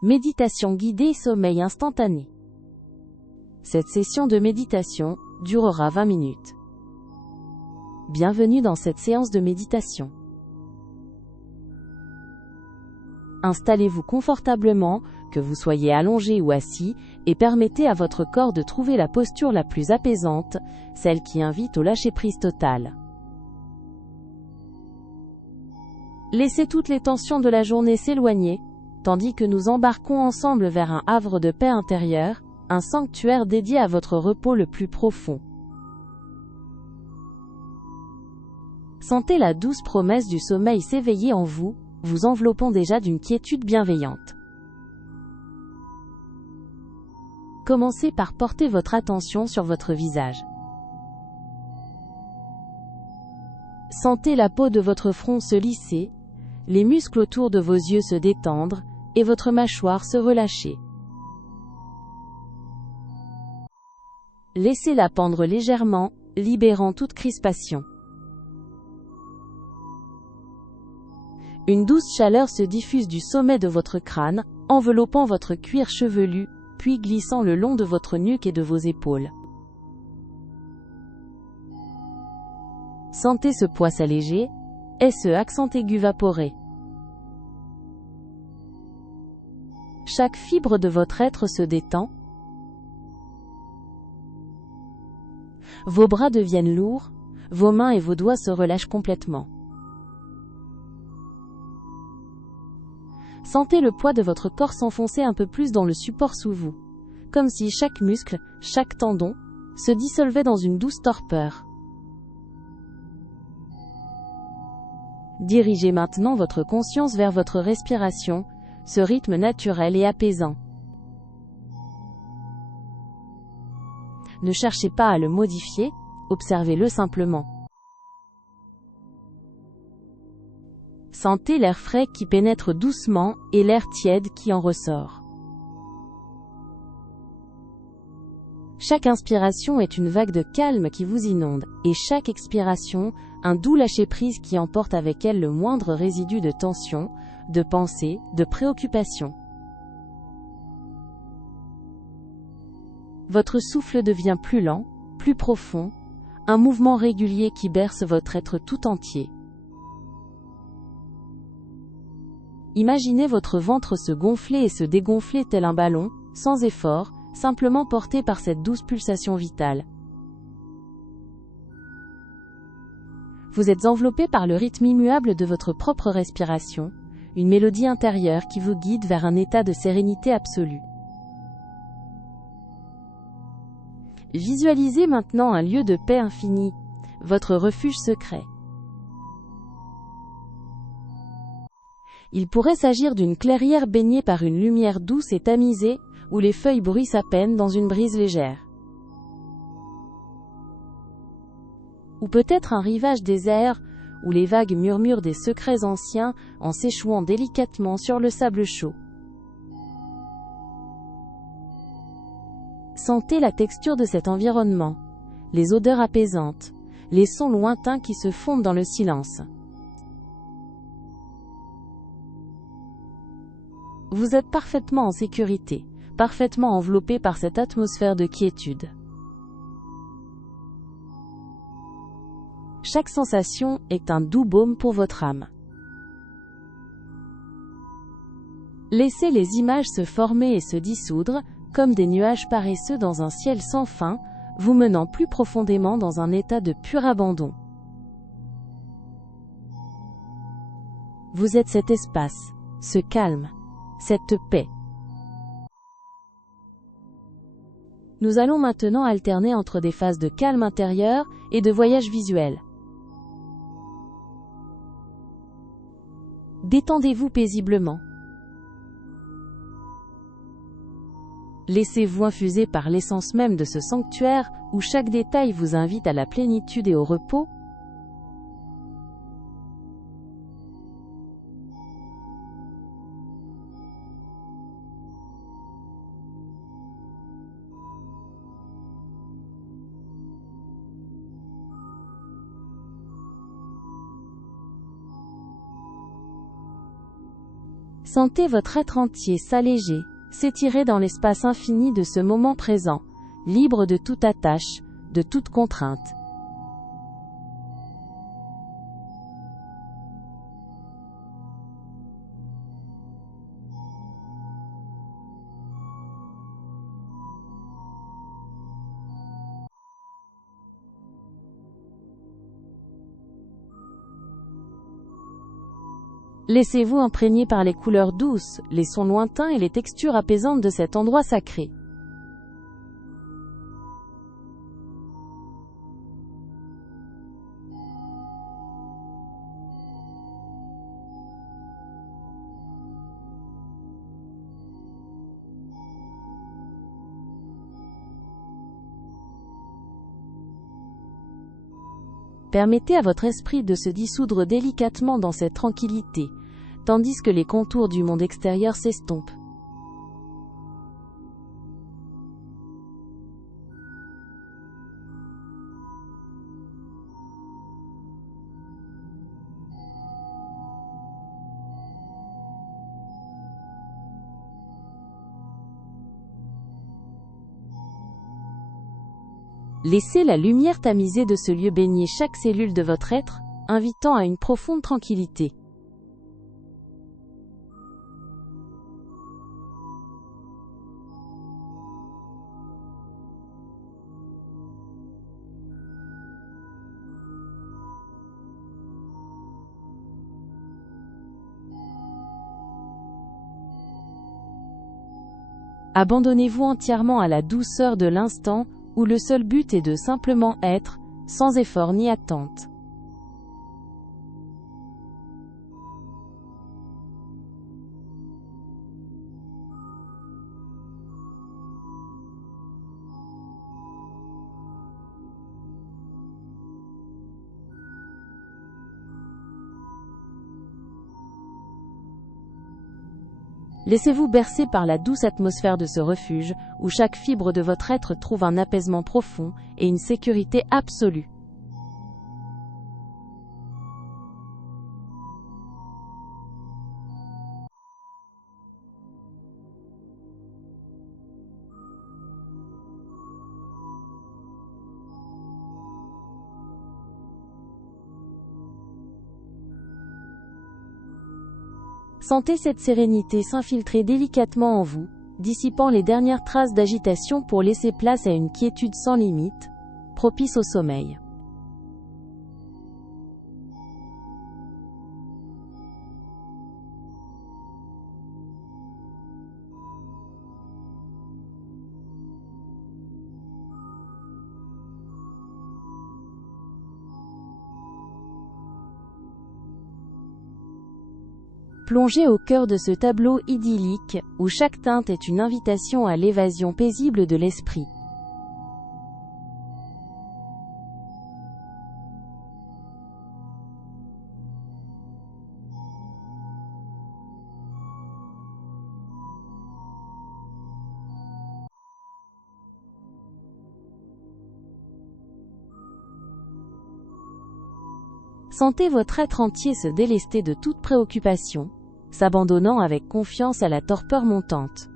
Méditation guidée sommeil instantané. Cette session de méditation durera 20 minutes. Bienvenue dans cette séance de méditation. Installez-vous confortablement, que vous soyez allongé ou assis, et permettez à votre corps de trouver la posture la plus apaisante, celle qui invite au lâcher-prise total. Laissez toutes les tensions de la journée s'éloigner, tandis que nous embarquons ensemble vers un havre de paix intérieure, un sanctuaire dédié à votre repos le plus profond. Sentez la douce promesse du sommeil s'éveiller en vous, vous enveloppant déjà d'une quiétude bienveillante. Commencez par porter votre attention sur votre visage. Sentez la peau de votre front se lisser, les muscles autour de vos yeux se détendre, et votre mâchoire se relâcher. Laissez-la pendre légèrement, libérant toute crispation. Une douce chaleur se diffuse du sommet de votre crâne, enveloppant votre cuir chevelu, puis glissant le long de votre nuque et de vos épaules. Sentez ce poids s'alléger, et ce accent aigu vaporé. Chaque fibre de votre être se détend. Vos bras deviennent lourds, vos mains et vos doigts se relâchent complètement. Sentez le poids de votre corps s'enfoncer un peu plus dans le support sous vous, comme si chaque muscle, chaque tendon, se dissolvait dans une douce torpeur. Dirigez maintenant votre conscience vers votre respiration, ce rythme naturel et apaisant. Ne cherchez pas à le modifier, observez-le simplement. Sentez l'air frais qui pénètre doucement et l'air tiède qui en ressort. Chaque inspiration est une vague de calme qui vous inonde, et chaque expiration, un doux lâcher-prise qui emporte avec elle le moindre résidu de tension, de pensée, de préoccupation. Votre souffle devient plus lent, plus profond, un mouvement régulier qui berce votre être tout entier. Imaginez votre ventre se gonfler et se dégonfler tel un ballon, sans effort, simplement porté par cette douce pulsation vitale. Vous êtes enveloppé par le rythme immuable de votre propre respiration, une mélodie intérieure qui vous guide vers un état de sérénité absolue. Visualisez maintenant un lieu de paix infinie, votre refuge secret. Il pourrait s'agir d'une clairière baignée par une lumière douce et tamisée, où les feuilles bruissent à peine dans une brise légère. Ou peut-être un rivage désert, où les vagues murmurent des secrets anciens en s'échouant délicatement sur le sable chaud. Sentez la texture de cet environnement, les odeurs apaisantes, les sons lointains qui se fondent dans le silence. Vous êtes parfaitement en sécurité, parfaitement enveloppé par cette atmosphère de quiétude. Chaque sensation est un doux baume pour votre âme. Laissez les images se former et se dissoudre, comme des nuages paresseux dans un ciel sans fin, vous menant plus profondément dans un état de pur abandon. Vous êtes cet espace, ce calme, cette paix. Nous allons maintenant alterner entre des phases de calme intérieur et de voyage visuel. Détendez-vous paisiblement. Laissez-vous infuser par l'essence même de ce sanctuaire, où chaque détail vous invite à la plénitude et au repos. Sentez votre être entier s'alléger, s'étirer dans l'espace infini de ce moment présent, libre de toute attache, de toute contrainte. Laissez-vous imprégner par les couleurs douces, les sons lointains et les textures apaisantes de cet endroit sacré. Permettez à votre esprit de se dissoudre délicatement dans cette tranquillité, tandis que les contours du monde extérieur s'estompent. Laissez la lumière tamisée de ce lieu baigner chaque cellule de votre être, invitant à une profonde tranquillité. Abandonnez-vous entièrement à la douceur de l'instant, où le seul but est de simplement être, sans effort ni attente. Laissez-vous bercer par la douce atmosphère de ce refuge, où chaque fibre de votre être trouve un apaisement profond et une sécurité absolue. Sentez cette sérénité s'infiltrer délicatement en vous, dissipant les dernières traces d'agitation pour laisser place à une quiétude sans limite, propice au sommeil. Plongez au cœur de ce tableau idyllique, où chaque teinte est une invitation à l'évasion paisible de l'esprit. Sentez votre être entier se délester de toute préoccupation, s'abandonnant avec confiance à la torpeur montante.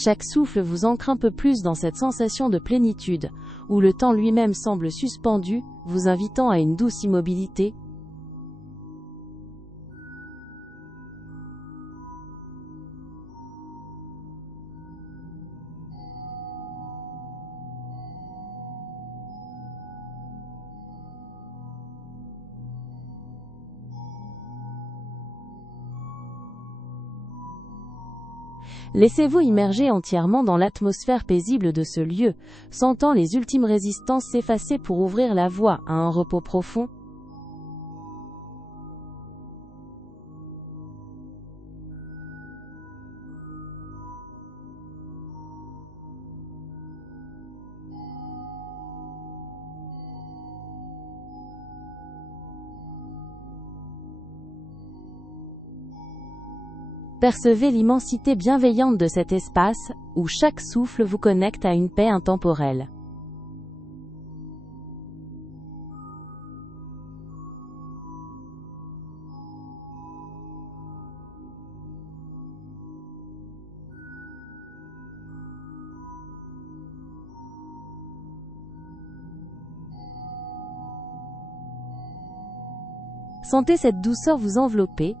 Chaque souffle vous ancre un peu plus dans cette sensation de plénitude, où le temps lui-même semble suspendu, vous invitant à une douce immobilité. Laissez-vous immerger entièrement dans l'atmosphère paisible de ce lieu, sentant les ultimes résistances s'effacer pour ouvrir la voie à un repos profond. Percevez l'immensité bienveillante de cet espace, où chaque souffle vous connecte à une paix intemporelle. Sentez cette douceur vous envelopper,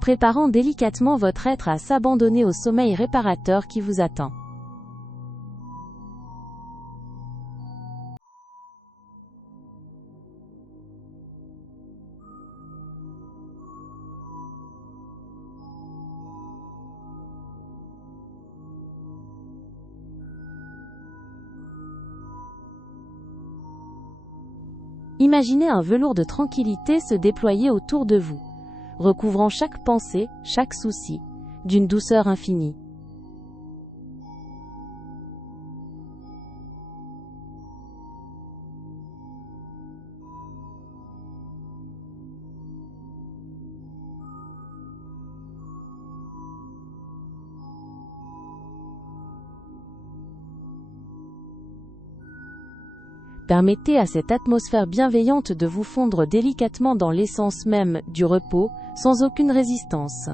préparant délicatement votre être à s'abandonner au sommeil réparateur qui vous attend. Imaginez un velours de tranquillité se déployer autour de vous, recouvrant chaque pensée, chaque souci, d'une douceur infinie. Permettez à cette atmosphère bienveillante de vous fondre délicatement dans l'essence même du repos, sans aucune résistance.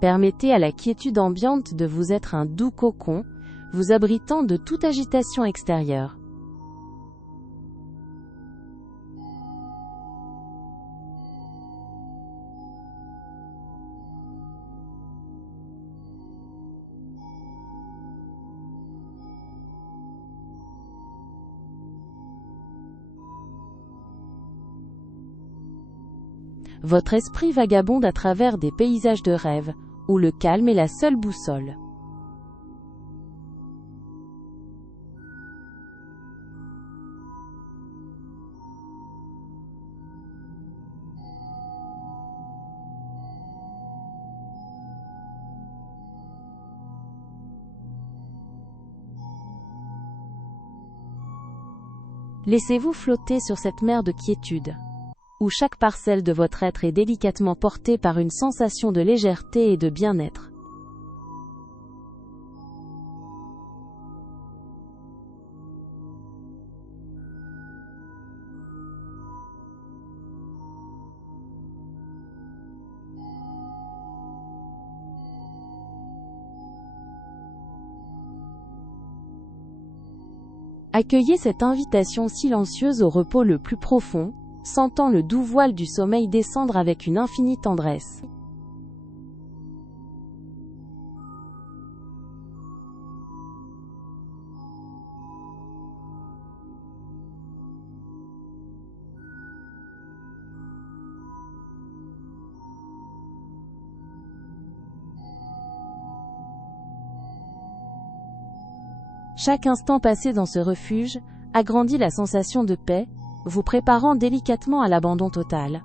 Permettez à la quiétude ambiante de vous être un doux cocon, vous abritant de toute agitation extérieure. Votre esprit vagabonde à travers des paysages de rêve, où le calme est la seule boussole. Laissez-vous flotter sur cette mer de quiétude, où chaque parcelle de votre être est délicatement portée par une sensation de légèreté et de bien-être. Accueillez cette invitation silencieuse au repos le plus profond, sentant le doux voile du sommeil descendre avec une infinie tendresse. Chaque instant passé dans ce refuge agrandit la sensation de paix, vous préparant délicatement à l'abandon total.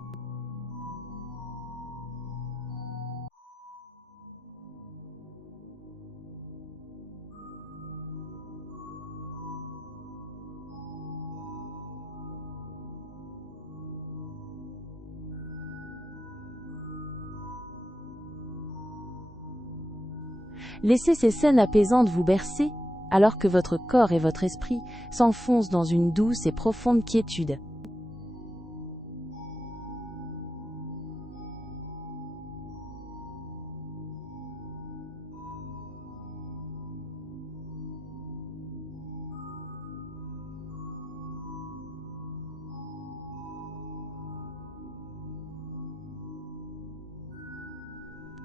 Laissez ces scènes apaisantes vous bercer, alors que votre corps et votre esprit s'enfoncent dans une douce et profonde quiétude.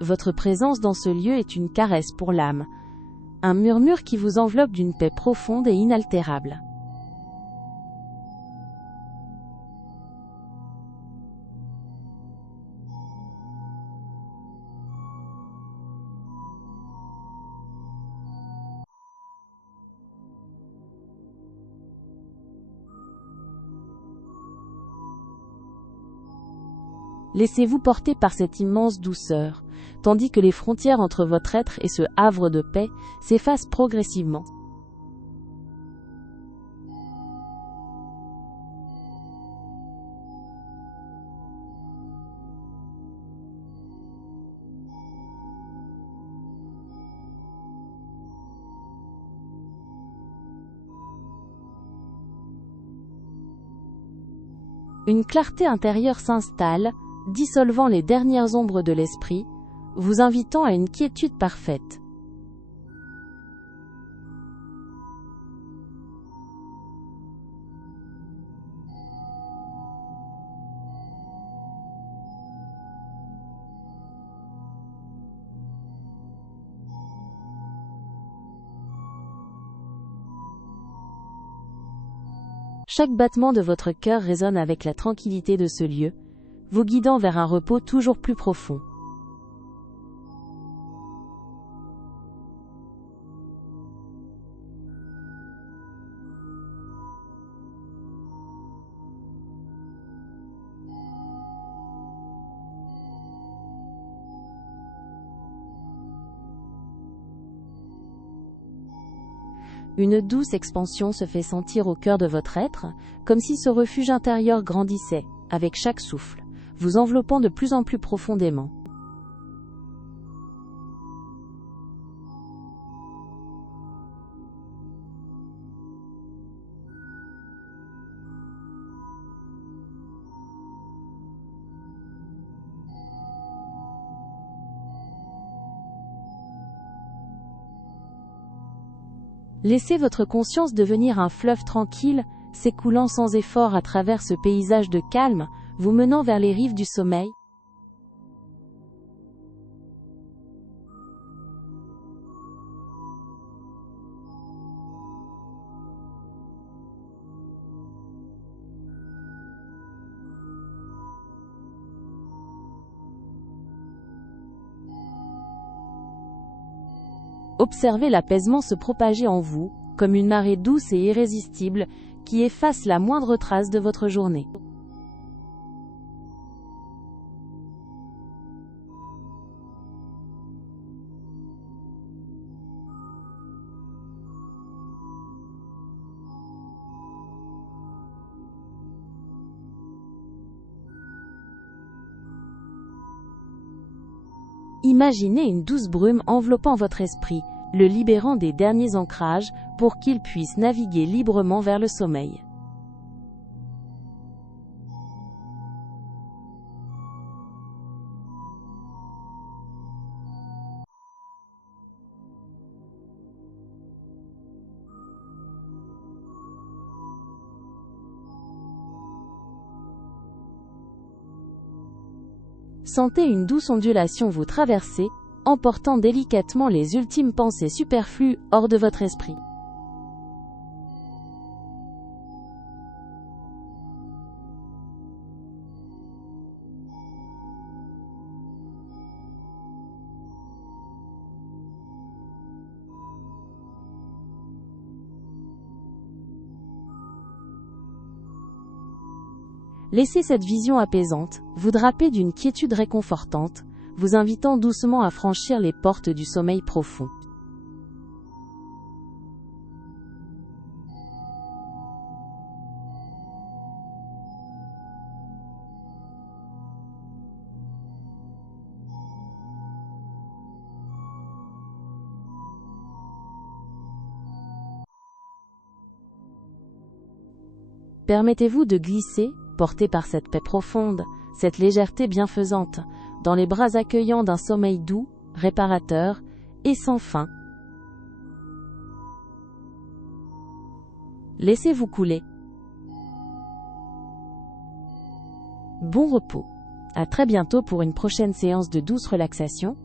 Votre présence dans ce lieu est une caresse pour l'âme, un murmure qui vous enveloppe d'une paix profonde et inaltérable. Laissez-vous porter par cette immense douceur, tandis que les frontières entre votre être et ce havre de paix s'effacent progressivement. Une clarté intérieure s'installe, dissolvant les dernières ombres de l'esprit, vous invitant à une quiétude parfaite. Chaque battement de votre cœur résonne avec la tranquillité de ce lieu, vous guidant vers un repos toujours plus profond. Une douce expansion se fait sentir au cœur de votre être, comme si ce refuge intérieur grandissait, avec chaque souffle, vous enveloppant de plus en plus profondément. Laissez votre conscience devenir un fleuve tranquille, s'écoulant sans effort à travers ce paysage de calme, vous menant vers les rives du sommeil. Observez l'apaisement se propager en vous, comme une marée douce et irrésistible, qui efface la moindre trace de votre journée. Imaginez une douce brume enveloppant votre esprit, le libérant des derniers ancrages, pour qu'il puisse naviguer librement vers le sommeil. Sentez une douce ondulation vous traverser, emportant délicatement les ultimes pensées superflues hors de votre esprit. Laissez cette vision apaisante vous draper d'une quiétude réconfortante, vous invitant doucement à franchir les portes du sommeil profond. Permettez-vous de glisser, porté par cette paix profonde, cette légèreté bienfaisante, dans les bras accueillants d'un sommeil doux, réparateur et sans fin. Laissez-vous couler. Bon repos. À très bientôt pour une prochaine séance de douce relaxation.